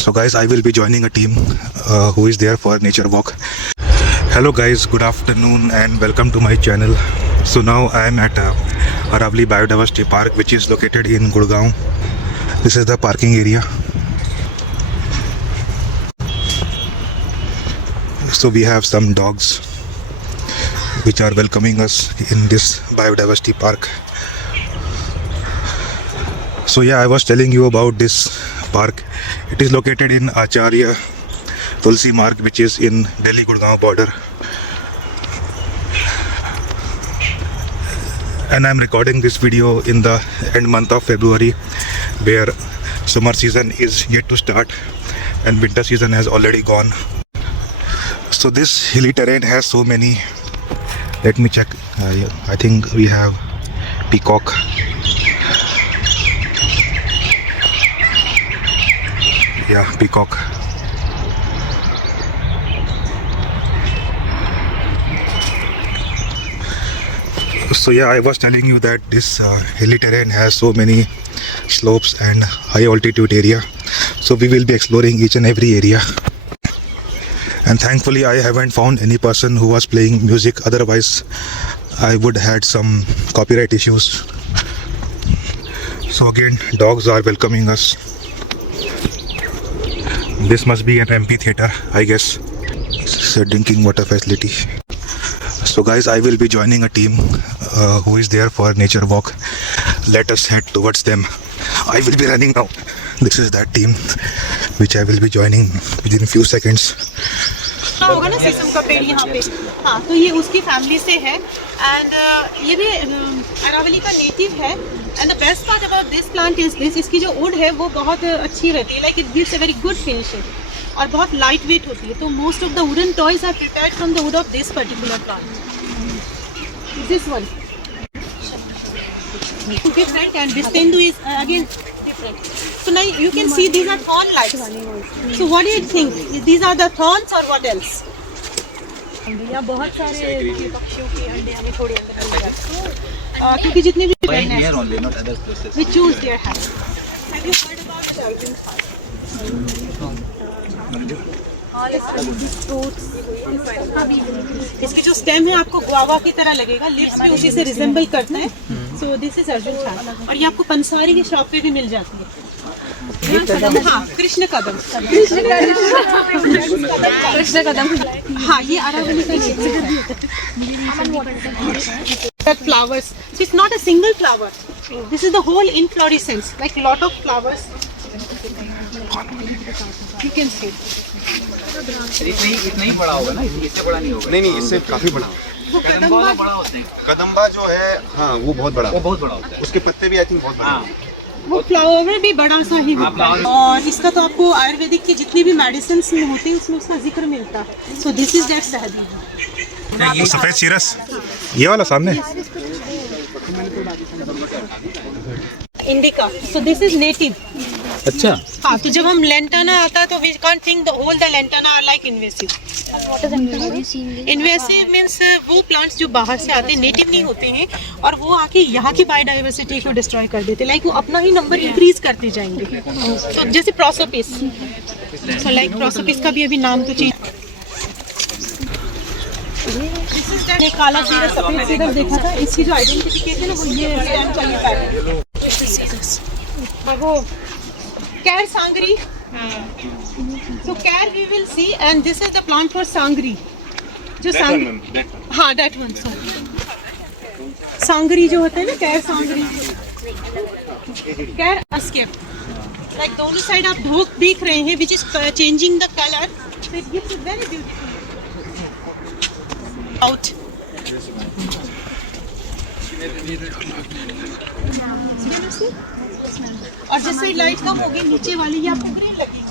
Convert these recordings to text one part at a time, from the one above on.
So guys, I will be joining a team who is there for nature walk. Hello guys, good afternoon and welcome to my channel. So now I am at Aravali Biodiversity Park, which is located in Gurgaon. This is the parking area. So we have some dogs which are welcoming us in this biodiversity park. So yeah, I was telling you about this park. It is located in Acharya Tulsi Marg, which is in Delhi-Gurgaon border. And I'm recording this video in the end month of February, where summer season is yet to start and winter season has already gone. So this hilly terrain has so many. Let me check. I think we have peacock. Yeah, peacock. So yeah, I was telling you that this hilly terrain has so many slopes and high altitude area. So we will be exploring each and every area. And thankfully I haven't found any person who was playing music, otherwise I would had some copyright issues. So again, dogs are welcoming us. This must be an amphitheater, I guess. It's a drinking water facility. So guys, I will be joining a team who is there for nature walk. Let us head towards them. I will be running now. This is that team which I will be joining within few seconds. होगा ना शीशम का पेड़ यहाँ पे, हाँ, तो ये उसकी फैमिली से है एंड ये भी अरावली का नेटिव है. And the best part about this plant is this, इसकी जो वुड है वो बहुत अच्छी रहती है, like it gives a very good finishing और बहुत लाइट वेट होती है. तो most of the wooden toys are prepared from the wood of this particular plant. This one different and this tendu is again different. So now you can see these are thorn lights. So what do you think? These are the thorns or what else? यहाँ बहुत सारे पक्षियों के अंडे हमें थोड़े अंदर मिल जाते हैं, क्योंकि जितने भी we choose their habits. Have you heard about the Arjun Park? इसकी जो स्टेम है आपको गुआवा की तरह लगेगा, लीव्स भी उसी से रिजेंबल करता है. सो दिस इज अर्जुन छाल और ये आपको पंसारी के शॉप पे भी मिल जाती है. हाँ, कृष्ण कदम. कृष्ण कदम, हाँ, ये अरावली का flowers. So it's not a single flower. This is the whole inflorescence, like lot of flowers. You can see. इतना ही बड़ा होगा ना, इससे बड़ा नहीं होगा. नहीं, इससे काफी बड़ा. वो कदम्बा बड़ा होता है. कदम्बा जो है, हाँ, वो बहुत बड़ा. वो बहुत बड़ा होता है. उसके पत्ते भी आई थिंक बहुत बड़े. हाँ. वो फ्लावर भी बड़ा सा ही होता है. और इसका तो आपको आयुर्वेदिक की जितनी भी मेडिसिन होती है उसमें उसका जिक्र मिलता है. सो दिस इज दैट शहद. ये सफेद सीरस, ये वाला सामने. Indica. So this is native. अच्छा. हाँ, तो जब हम लेंटाना आता है तो we can't think the whole the lantana are like invasive. Invasive means वो प्लांट्स जो बाहर से आते हैं, नेटिव नहीं होते हैं, और वो आके यहाँ की बायोडाइवर्सिटी को डिस्ट्रॉय कर देते हैं. लाइक वो अपना ही नंबर इंक्रीज करते जाएंगे. तो जैसे प्रोसोपिस, सो लाइक प्रोसोपिस का भी अभी नाम तो चेंज. काला सीरस, सफेद सीरस देखा था, इसकी जो आइडेंटिफिकेशन है वो ये स्टैम्प का ये पैटर्न. वो कैर सांगरी. So char we will see and this is the plant for सांगरी. जो सांगरी, हाँ, that one. सांगरी जो होता है ना, कैर सांगरी, कैर अस्केप. लाइक दोनों साइड आप धोक देख रहे हैं, which is changing the color. So it gives it very beautiful. Out. और जिस साइड लाइट कम होगी, नीचे वाली ये आपको ग्रीन लगेगी.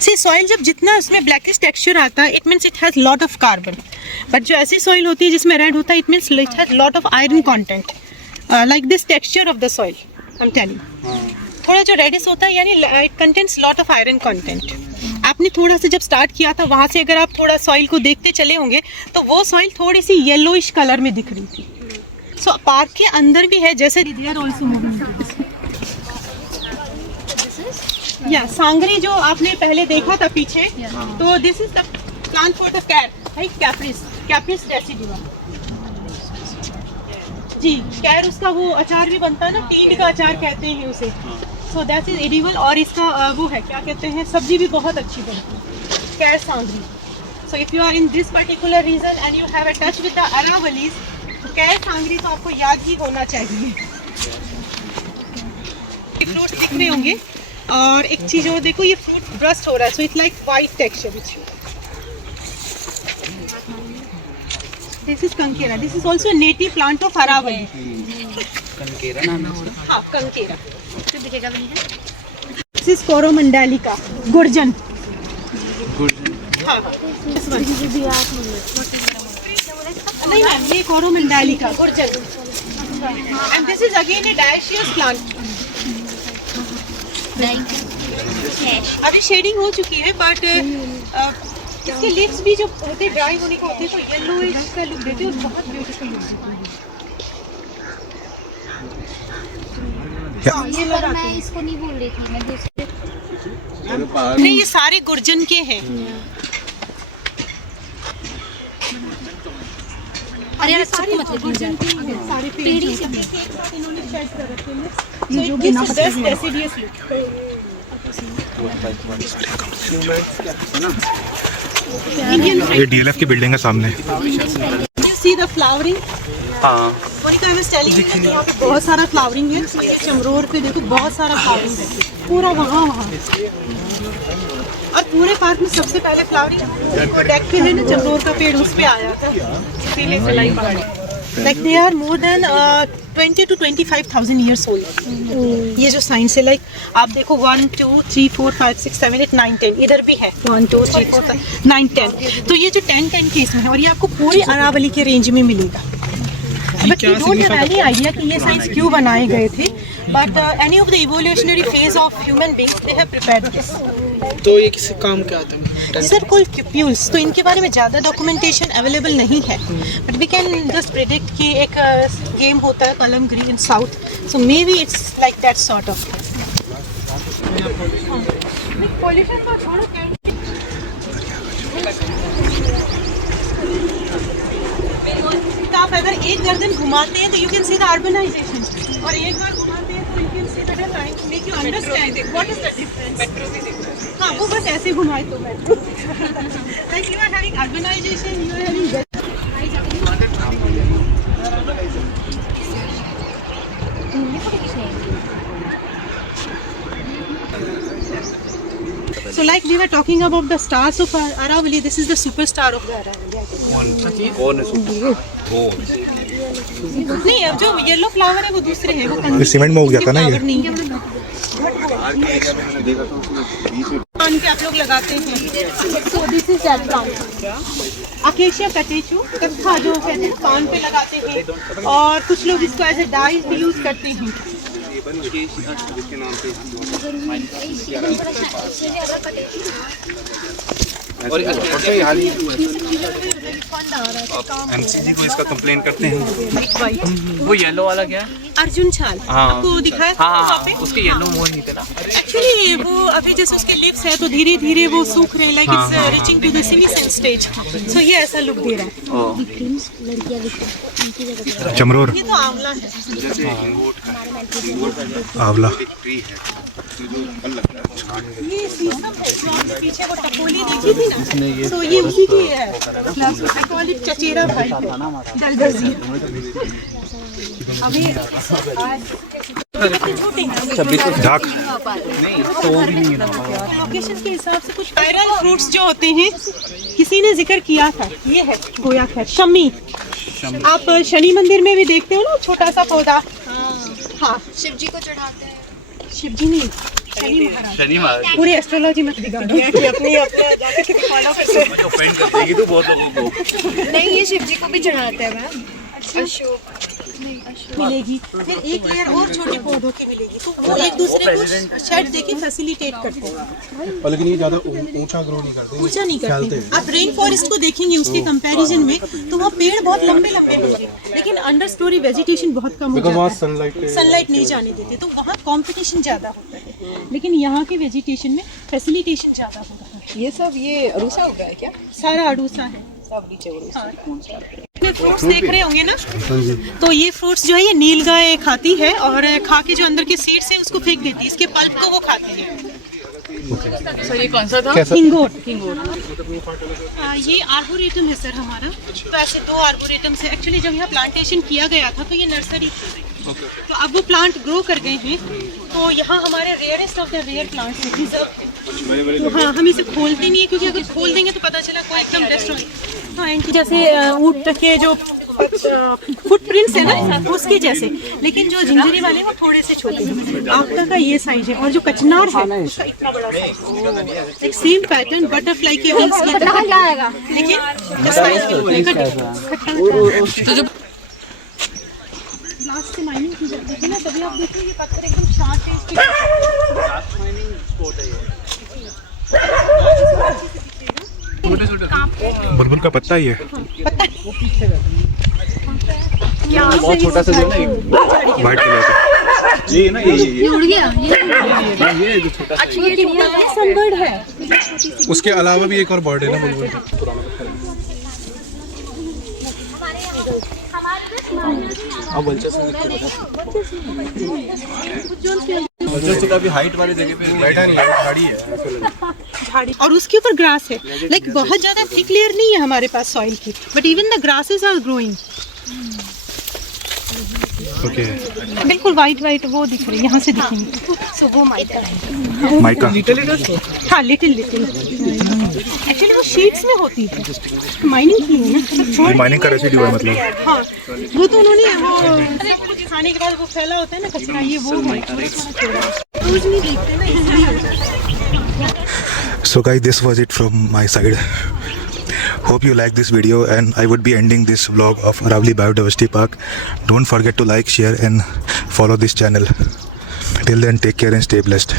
सी सॉइल जब जितना उसमें ब्लैकिश टेक्सचर आता है, it means it has lot of carbon. But जो ऐसी सॉइल होती है जिसमें रेड होता है, it means it has lot of iron content. Like this texture of the soil I am telling. थोड़ा जो रेडिश होता है, यानी it contains lot of iron content. आपने थोड़ा सा जब स्टार्ट किया था वहाँ से अगर आप थोड़ा सॉइल को देखते चले होंगे तो वो सॉइल थोड़ी सी येलोइश कलर में दिख रही थी. सो पार्क के अंदर भी है, जैसे दे आर आल्सो मूविंग. या सांगरी जो आपने पहले देखा था पीछे, तो this is the plant for the ker, right? Capparis decidua. जी, कैर उसका वो अचार भी बनता है ना, टींड का अचार कहते हैं उसे। So that is edible. और इसका वो है, क्या कहते हैं, सब्जी भी बहुत अच्छी बनती है, ker sangri. So if you are in this particular region and you have a touch with the Aravallis, तो कैर सांगरी तो आपको याद ही होना चाहिए। फ्रूट्स दिख रहे होंगे। और एक चीज और देखो, ये फ्रूट ब्रस्ट हो रहा है, so it's like white texture. This is कंकेरा। This is also native plant of Aravalli. कंकेरा नाम है उसका। हाँ, कंकेरा। This is कोरोमंडालिका, गुर्जन। हाँ, this one. नहीं मैम, ये कोरोमंडालिका, गुर्जन। And this is again a dioecious plant. अभी शेडिंग हो चुकी है, बट इसके लिप्स भी जो होते ड्राई होने को होते हैं, तो येलो इसका लुक देते हैं और बहुत ब्यूटीफुल लुक देते हैं। ये पर मैं इसको नहीं बोल रही थी, मैं दूसरे नहीं, ये सारे गुर्जन के हैं। अरे यार, सारे सबको मतलब गुर्जन के हैं, सारे पीढ़ी से एक साथ इन्होंने शेड कर रखे हैं। So it gives a best deciduous look. Indian ये DLF की बिल्डिंग है सामने। You see the flowering? हाँ। Monika, I was telling you कि यहाँ पे बहुत सारा फ्लावरिंग है। तो ये चमरोर पे देखो बहुत सारा फ्लावरिंग है, पूरा वहाँ। और पूरे पार्क में सबसे पहले फ्लावरिंग वो डेक पे है ना, चमरोर का पेड़, उस पे आया था, इसीलिए सिलाई पहाड़ी। Like they are more than 20 to 25,000 years old. ये जो साइंस है, लाइक आप देखो 1 2 3 4 5 6 7 8 9 10, इधर भी है 1 2 3 4 5 9 10। तो ये जो 10 के इसमें है, और ये आपको पूरे अरावली के रेंज में मिलेगा। But we don't have any idea कि ये साइंस क्यों बनाए गए थे, but any of the evolutionary phase of human beings they have prepared this. तो ये किस काम के आते हैं? Sir called cupules. तो इनके बारे में ज़्यादा डॉक्यूमेंटेशन अवेलेबल नहीं है, but we can just predict कि एक गेम होता है कलमगिरी in south, so maybe it's like that sort of. Pollution को छोड़ो, आप अगर एक गर्दन घुमाते हैं तो you can see the urbanisation, और एक बार घुमाते हैं तो you can see the difference, make you understand what is the difference. Metro भी देखो। हाँ, वो बस ऐसे घुमाए तो metro. Like you are having urbanisation, you are having. So like we were talking about the stars of Aravali, this is the superstar of the Aravali. कौन है? नहीं, अब जो येलो फ्लावर है वो दूसरे हैं, वो ये सीमेंट में उग जाता ना ये। फ्लावर नहीं है। पान पे आप लोग लगाते हैं। So this is that plant. Acacia catechu, कत्था जो कहते हैं पान पे लगाते हैं, और कुछ लोग इसको एज ए डाई भी यूज करते हैं। और एमसीजी को इसका कंप्लेन करते हैं। वो येलो वाला क्या है? अर्जुन छाल आपको दिखाया था वहाँ पे? उसके येलो मोर नहीं थे ना? एक्चुअली वो अभी जैसे उसके लिप्स है तो धीरे धीरे वो सूख रहे हैं, like it's reaching to the senescent stage, so ये ऐसा लुक दे रहा है। चमरोर, ये तो आंवला है, आंवला। ये शीशम है जो आपने पीछे वो टपोली देखी थी ना, तो ये उसी की है। आई कॉल इट चचेरा भाई है, जलदर्जी। अभी छोटे हैं झाक। लोकेशन के हिसाब से कुछ वायरल फ्रूट्स जो होते हैं, किसी ने जिक्र किया था, ये है गोया खैर, शमी। आप शनि मंदिर में भी देखते हो ना, छोटा सा पौधा। हाँ, शिव जी को चढ़ाते हैं। शिव जी नहीं, शनि महाराज। शनि महाराज पूरी एस्ट्रोलॉजी मत बिगाड़ो कि अपनी अपना जाके फॉलो करते हो। ऑफेंड कर देगी तो बहुत लोगों को। नहीं, ये शिव जी को भी चढ़ाते हैं मैम। अशोक मिलेगी, फिर एक लेयर और छोटे पौधों की मिलेगी, तो वो एक दूसरे को शेड देके फैसिलिटेट करते हैं, लेकिन ये ज़्यादा ऊंचा ग्रो नहीं करते, ऊंचा नहीं करते। आप रेन फॉरेस्ट को देखेंगे उसके कंपैरिजन में, तो वो पेड़ बहुत लंबे लंबे होंगे, लेकिन अंडर स्टोरी वेजिटेशन बहुत कम हो जाता है, सनलाइट नहीं जाने देते, तो वहाँ कंपटीशन ज़्यादा होता है। लेकिन यहाँ के वेजिटेशन में फैसिलिटेशन ज़्यादा हो रहा है। ये सब ये अरूसा हो गया है क्या? सारा अड़ूसा है। सब नीचे हाँ। ये फ्रूट्स देख रहे होंगे ना, तो ये फ्रूट्स जो है ये नीलगाय खाती है और खा के जो अंदर के सीड्स है उसको फेंक देती है, इसके पल्प को वो खाती है। सर ये कौन सा था? हिंगोट। ये आर्बोरेटम है सर हमारा, तो ऐसे 2 आर्बोरेटम से एक्चुअली जब यहाँ प्लांटेशन किया गया था तो ये नर्सरी थी, तो अब वो प्लांट ग्रो कर गए हैं, तो यहाँ हमारे rarest of the rare plants reserve है। तो हाँ, हम इसे खोलते नहीं है, क्योंकि अगर खोल देंगे तो पता चला कोई एकदम रेस्टोरेंट, हाँ इनकी जैसे ऊँट के जो फुटप्रिंट्स है ना उसके जैसे, लेकिन जो जिंजरी वाले हैं वो थोड़े से छोटे हैं। आपका का ये साइज है, और जो कचनार है उसका इतना बड़ा साइज, एक सेम पैटर्न बटरफ्लाई के विंग्स की तरह, लेकिन लास्ट से माइनिंग की जाती है ना, तभी आप देखिए ये पत्थर एकदम शार्प है, इसकी बुलबुल का पत्ता ही है। बहुत छोटा सा जो है वाइट कलर का, ये ना ये उड़ गया ये जो छोटा सा सनबर्ड है। उसके अलावा भी एक और बर्ड है ना बुलबुल का। अब वल्चर्स तो काफी हाइट वाली जगह पे बैठा नहीं है, झाड़ी है झाड़ी, और उसके ऊपर ग्रास है, लाइक बहुत ज्यादा थिक लेयर नहीं है हमारे पास सॉइल की, but even the grasses are growing. Okay, बिल्कुल वाइट वाइट वो दिख रही है, यहाँ से दिखेंगे। सो वो माइका है। माइका। हाँ, लिटिल एक्चुअली वो शीट्स में होती है, माइनिंग की है ना, सब छोड़ माइनिंग का रेसिड्यू है मतलब। हाँ, वो तो उन्होंने वो खाने के बाद वो फैला होता है ना कचरा, ये वो है, रोज नहीं देखते ना, इसलिए होता है। So guys, this was it from my side. Hope you like this video, and I would be ending this vlog of Aravali Biodiversity Park. Don't forget to like, share and follow this channel. Till then, take care and stay blessed.